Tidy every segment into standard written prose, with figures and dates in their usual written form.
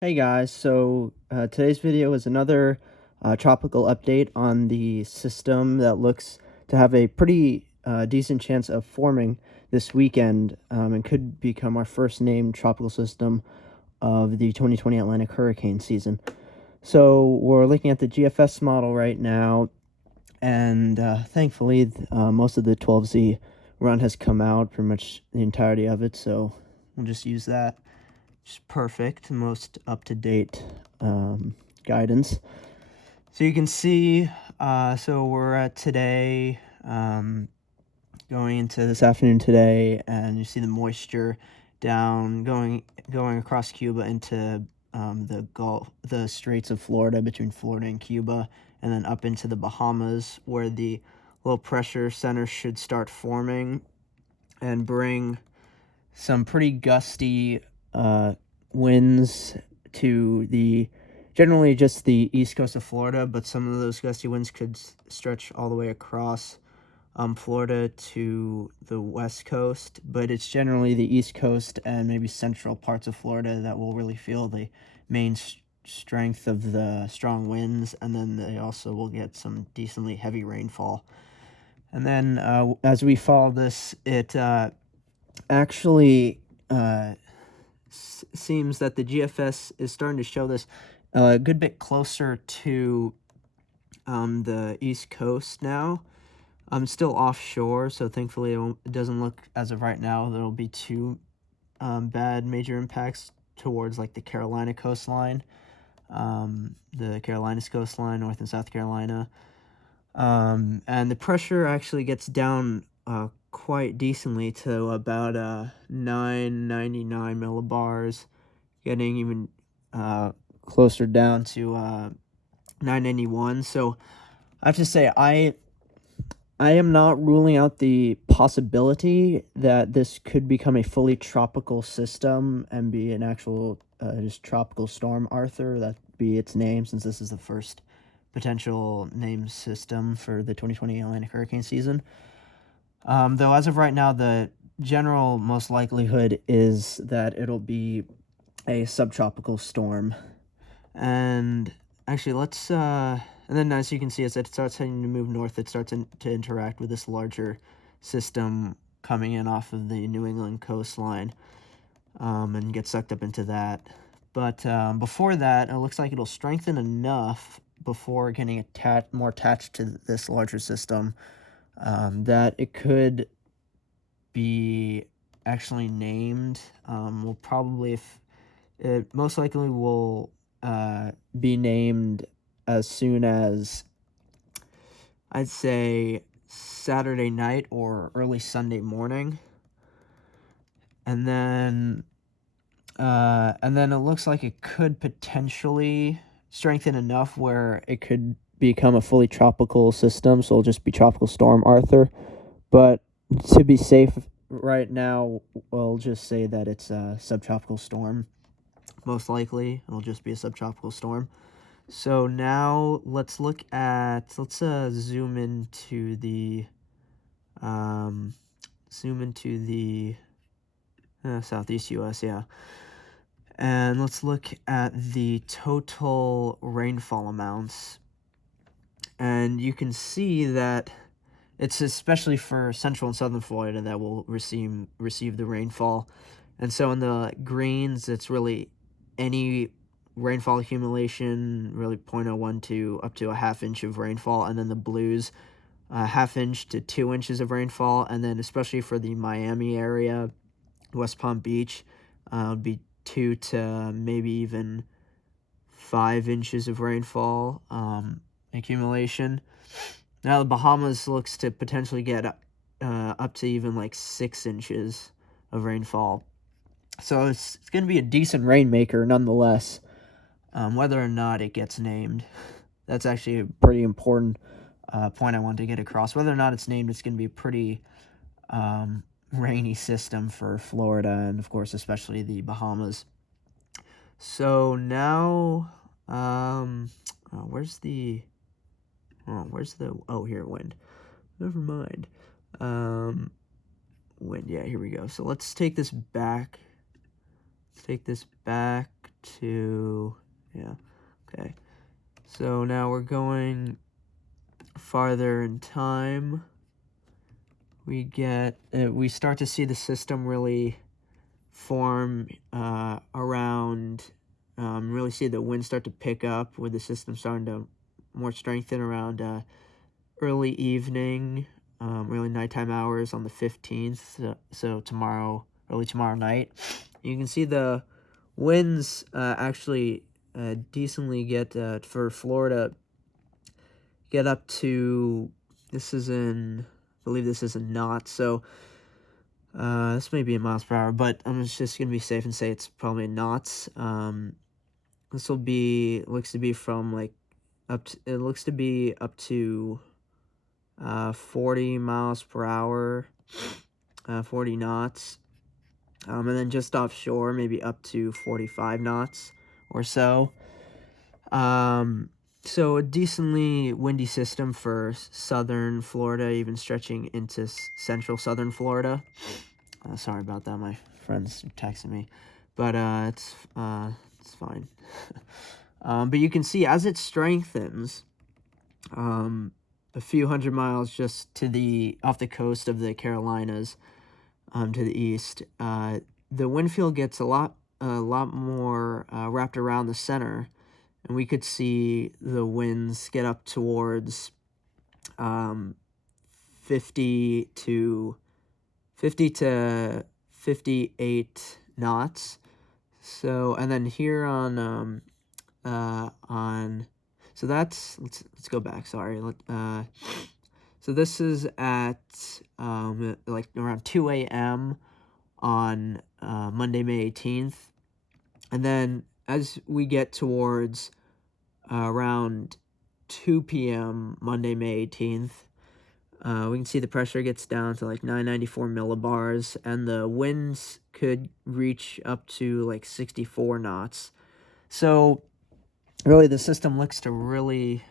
Hey guys, today's video is another tropical update on the system that looks to have a pretty decent chance of forming this weekend and could become our first named tropical system of the 2020 Atlantic hurricane season. So we're looking at the GFS model right now, and thankfully most of the 12Z run has come out, pretty much the entirety of it, so we'll just use that. Just perfect, most up-to-date guidance. So you can see, so we're at today, going into this afternoon today, and you see the moisture down, going across Cuba into the Straits of Florida, between Florida and Cuba, and then up into the Bahamas, where the low pressure center should start forming and bring some pretty gusty winds to generally just the east coast of Florida, but some of those gusty winds could stretch all the way across Florida to the west coast, but it's generally the east coast and maybe central parts of Florida that will really feel the main strength of the strong winds, and then they also will get some decently heavy rainfall. And then as we follow this, it actually seems that the GFS is starting to show this a good bit closer to the east coast now. Still offshore, so thankfully it doesn't look, as of right now, there'll be too bad major impacts towards like the Carolina coastline, the Carolinas coastline, North and South Carolina. And the pressure actually gets down quite decently to about 999 millibars, getting even closer down to 991. So I have to say, I am not ruling out the possibility that this could become a fully tropical system and be an actual just tropical storm Arthur. That be its name, since this is the first potential name system for the 2020 Atlantic hurricane season. Though as of right now, the general most likelihood is that it'll be a subtropical storm. And actually, let's and then as you can see, as it starts heading to move north, it starts to interact with this larger system coming in off of the New England coastline, and get sucked up into that. But before that, it looks like it'll strengthen enough before getting more attached to this larger system that it could be actually named. Will probably, if it most likely will be named as soon as, I'd say, Saturday night or early Sunday morning. And then it looks like it could potentially strengthen enough where it could become a fully tropical system, so it'll just be Tropical Storm Arthur. But to be safe right now, we'll just say that it's a subtropical storm. Most likely, it'll just be a subtropical storm. So now let's zoom into the southeast U.S., yeah. And let's look at the total rainfall amounts. And you can see that it's especially for central and southern Florida that will receive the rainfall. And so in the greens, it's really any rainfall accumulation, really 0.01 to up to a half inch of rainfall. And then the blues, half inch to 2 inches of rainfall. And then especially for the Miami area, West Palm Beach, would be 2 to maybe even 5 inches of rainfall accumulation. Now the Bahamas looks to potentially get up to even like 6 inches of rainfall. So it's going to be a decent rainmaker nonetheless, whether or not it gets named. That's actually a pretty important point I wanted to get across. Whether or not it's named, it's going to be a pretty rainy system for Florida and, of course, especially the Bahamas. So now, where's the wind? Never mind. Wind, yeah, here we go. So let's take this back take this back to, yeah, okay. So now we're going farther in time. We start to see the system really form around, really see the wind start to pick up with the system starting to more strengthen around early evening, early nighttime hours on the 15th, so tomorrow, early tomorrow night. You can see the winds actually decently get, for Florida, get up to, I believe this is in knots, so this may be in miles per hour, but I'm just going to be safe and say it's probably in knots. This looks to be from like it looks to be up to 40 miles per hour, 40 knots, and then just offshore, maybe up to 45 knots or so. So a decently windy system for southern Florida, even stretching into central southern Florida. Sorry about that, my friends texting me, but it's fine. But you can see as it strengthens, a few hundred miles just off the coast of the Carolinas, to the east, the wind field gets a lot more wrapped around the center, and we could see the winds get up towards 50 to 58 knots. So, and then here so let's go back. Sorry. So this is at like around 2 a.m. on Monday, May 18th, and then as we get towards around 2 p.m. Monday, May 18th, we can see the pressure gets down to like 994 millibars, and the winds could reach up to like 64 knots. So really, the system looks to really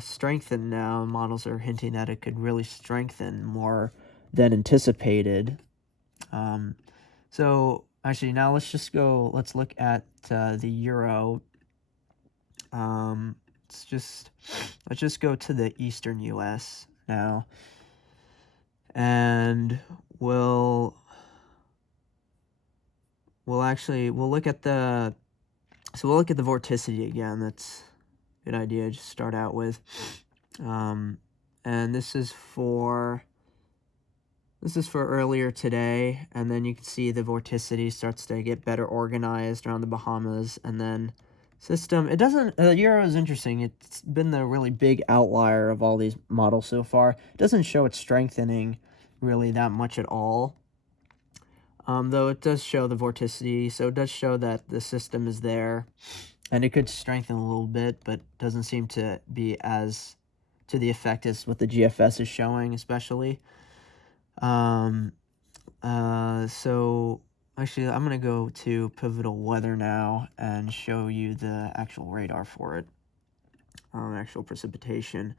strengthen now. Models are hinting that it could really strengthen more than anticipated. So actually, now let's look at the euro. Let's just go to the eastern U.S. now, and we'll look at the vorticity again. That's a good idea to start out with. And this is for earlier today, and then you can see the vorticity starts to get better organized around the Bahamas, and then the euro is interesting. It's been the really big outlier of all these models so far. It doesn't show it strengthening really that much at all. Though it does show the vorticity, so it does show that the system is there, and it could strengthen a little bit, but doesn't seem to be as to the effect as what the GFS is showing, especially. So actually, I'm going to go to pivotal weather now and show you the actual radar for it, actual precipitation.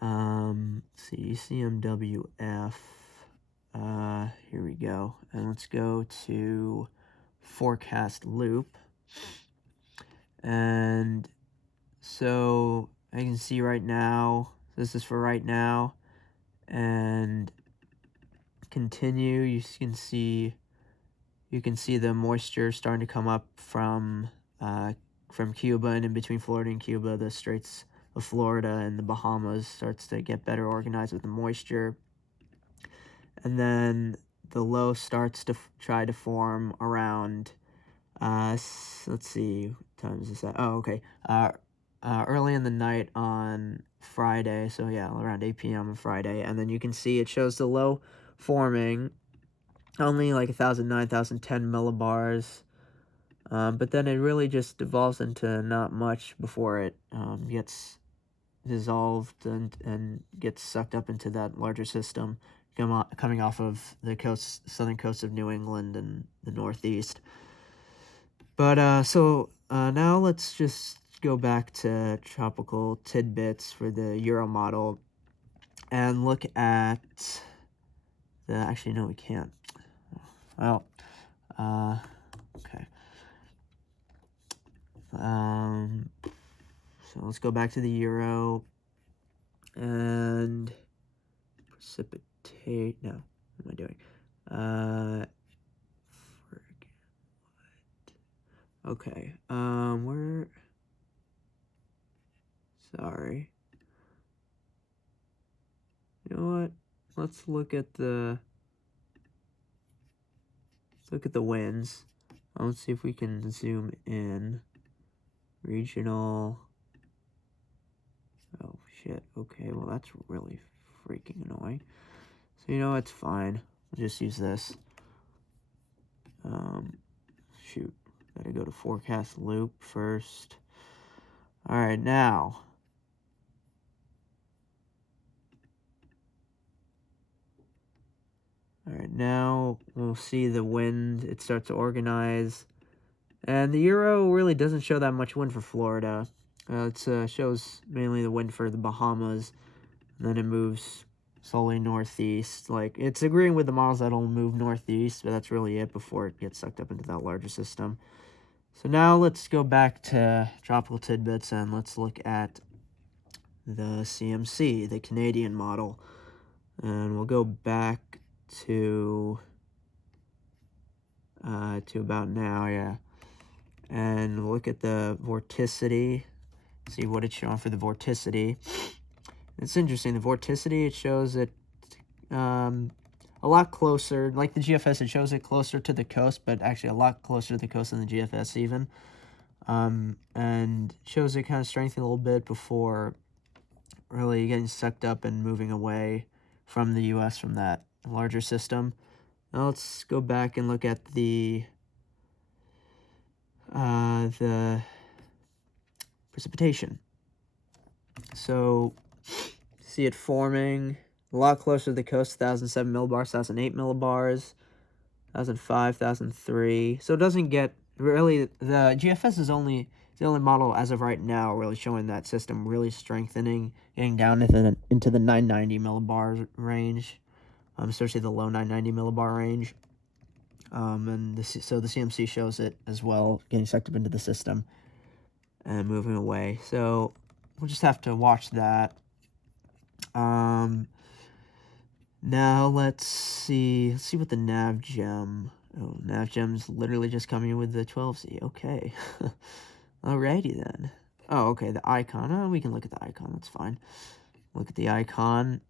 See, CMWF, here we go, and let's go to forecast loop, and so I can see right now, this is for right now, and continue, you can see the moisture starting to come up from Cuba, and in between Florida and Cuba, the Straits of Florida and the Bahamas starts to get better organized with the moisture. And then the low starts to try to form around, let's see, what time is this at? Oh, okay, early in the night on Friday, so yeah, around 8 p.m. on Friday, and then you can see it shows the low forming only like 1,009, 1,010 millibars, but then it really just devolves into not much before it gets dissolved and gets sucked up into that larger system coming off of the southern coast of New England and the Northeast. But now let's just go back to tropical tidbits for the Euro model and look at actually, no, we can't. Well, Okay. So let's go back to the Euro and precipitate. No, what am I doing? Okay. We're sorry. You know what? Let's look at the winds. Let's see if we can zoom in. Regional. Oh shit. Okay. Well, that's really freaking annoying. So you know it's fine. We'll just use this. Shoot. Gotta go to forecast loop first. All right, now. All right, now we'll see the wind. It starts to organize. And the Euro really doesn't show that much wind for Florida. It shows mainly the wind for the Bahamas. And then it moves slowly northeast. Like, it's agreeing with the models that it'll move northeast, but that's really it before it gets sucked up into that larger system. So now let's go back to Tropical Tidbits and let's look at the CMC, the Canadian model. And we'll go back to about now, yeah. And look at the vorticity, see what it's showing for the vorticity. It's interesting, the vorticity, it shows it a lot closer, like the GFS, it shows it closer to the coast, but actually a lot closer to the coast than the GFS even. And shows it kind of strengthening a little bit before really getting sucked up and moving away from the U.S. from that larger system. Now let's go back and look at the precipitation. So see it forming a lot closer to the coast, 1,007 millibars, 1,008 millibars, 1,005, 1,003. So it doesn't get really, the GFS is only the only model as of right now really showing that system really strengthening, getting down into the 990 millibar range, especially the low 990 millibar range. So the CMC shows it as well, getting sucked up into the system and moving away. So we'll just have to watch that. Now let's see what the NavGem. Oh, NavGem's literally just coming in with the 12Z. Okay. Alrighty then. Oh, okay, the icon. Oh, we can look at the icon. That's fine. Look at the icon.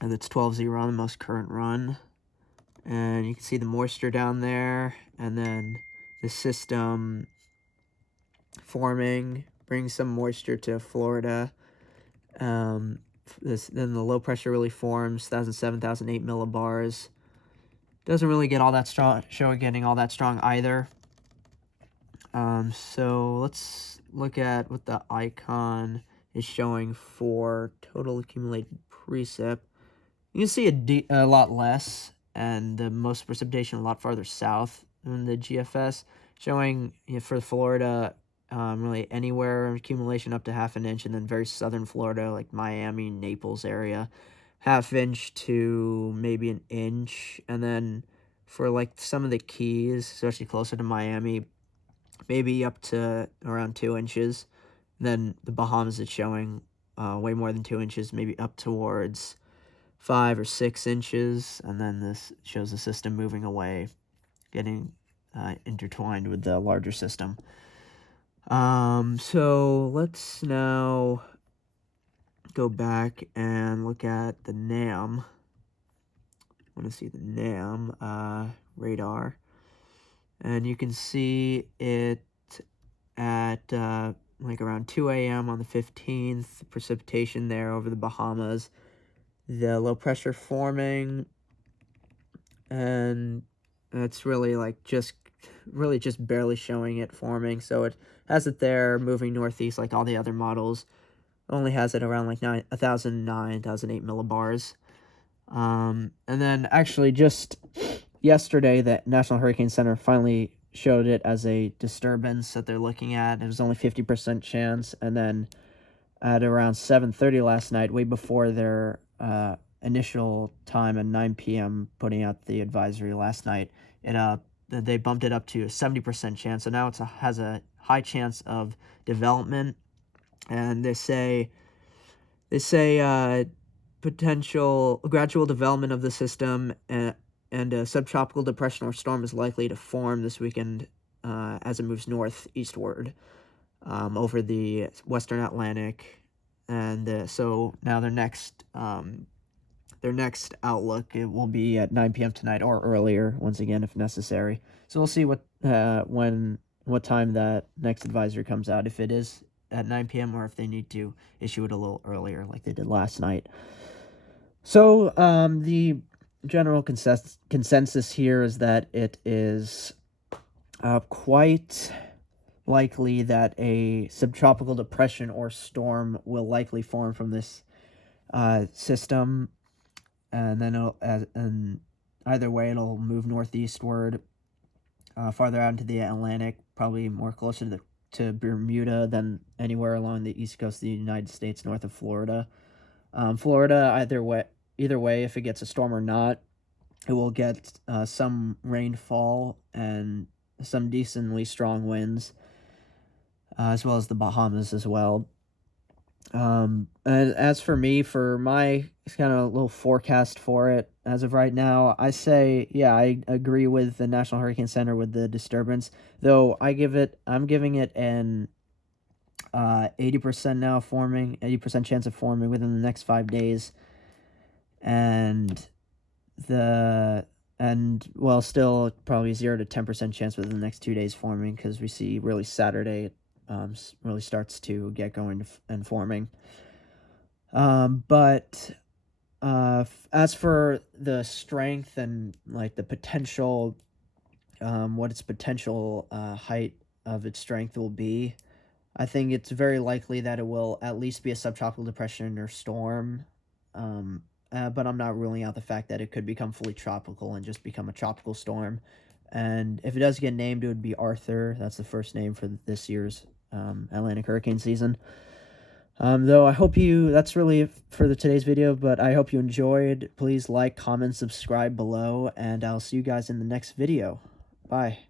And it's 12Z run, the most current run. And you can see the moisture down there. And then the system forming, brings some moisture to Florida. Then the low pressure really forms, 1,007, 1,008 millibars. Doesn't really get all that strong, getting all that strong either. So let's look at what the icon is showing for total accumulated precip. You can see a lot less, and the most precipitation a lot farther south than the GFS, showing for Florida, really anywhere accumulation up to half an inch, and then very southern Florida, like Miami, Naples area, half inch to maybe an inch, and then for like some of the Keys, especially closer to Miami, maybe up to around 2 inches. Then the Bahamas is showing way more than 2 inches, maybe up towards 5 or 6 inches, and then this shows the system moving away, getting intertwined with the larger system. So let's now go back and look at the NAM. I want to see the NAM radar. And you can see it at like around 2 a.m. on the 15th, precipitation there over the Bahamas. The low pressure forming, and it's really like just barely showing it forming. So it has it there moving northeast like all the other models. Only has it around like 1,009, 1,008 millibars. And then actually just yesterday, the National Hurricane Center finally showed it as a disturbance that they're looking at. It was only 50% chance, and then at around 7:30 last night, way before their initial time at 9 p.m. putting out the advisory last night, it they bumped it up to a 70% chance. So now it has a high chance of development, and they say potential gradual development of the system, and a subtropical depression or storm is likely to form this weekend as it moves northeastward over the western Atlantic. And so now their next outlook, it will be at 9 p.m. tonight or earlier, once again, if necessary. So we'll see what time that next advisory comes out, if it is at 9 p.m. or if they need to issue it a little earlier like they did last night. So the general consensus here is that it is quite likely that a subtropical depression or storm will likely form from this system, and then and either way it'll move northeastward, farther out into the Atlantic, probably more closer to Bermuda than anywhere along the east coast of the United States, north of Florida. Florida, either way, if it gets a storm or not, it will get some rainfall and some decently strong winds, as well as the Bahamas as well. And as for me, for my kind of little forecast for it, as of right now, I say, yeah, I agree with the National Hurricane Center with the disturbance, though I'm giving it an 80% now forming, 80% chance of forming within the next 5 days, and still probably 0 to 10% chance within the next 2 days forming, because we see really Saturday really starts to get going and forming. But as for the strength and like the potential, what its potential height of its strength will be, I think it's very likely that it will at least be a subtropical depression or storm. But I'm not ruling out the fact that it could become fully tropical and just become a tropical storm. And if it does get named, it would be Arthur. That's the first name for this year's Atlantic hurricane season. Though I hope that's really it for today's video, but I hope you enjoyed. Please like, comment, subscribe below, and I'll see you guys in the next video. Bye.